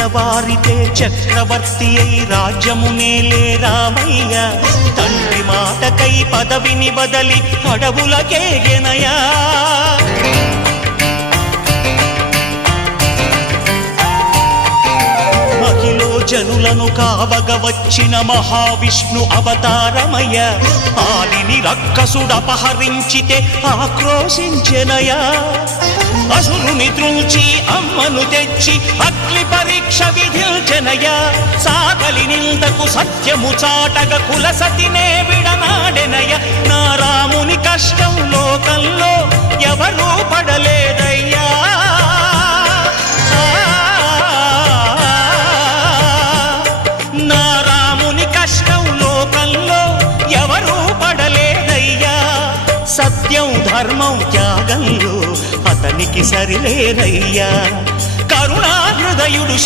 తెల్లవారితే చక్రవర్తి అయి రాజ్యమునేలే రామయ్య తండ్రి మాటకై పదవిని బదలి అడవులకేగెనయా జనులను కావగ వచ్చిన మహావిష్ణు అవతారమయ ఆలిని రక్కసుడపహరించితే ఆక్రోశించెనయా అసురుని త్రుంచి అమ్మను తెచ్చి అగ్ని పరీక్ష విధించెనయా సాగలి నిందకు సత్యము చాటగ కులసతినే విడనాడెనయ నా రాముని కష్టం లోకంలో ఎవరూ పడలేదయ్యా సత్యం ధర్మం త్యాగంలో అతనికి సరిలేరయ్యా కరుణా హృదయుడు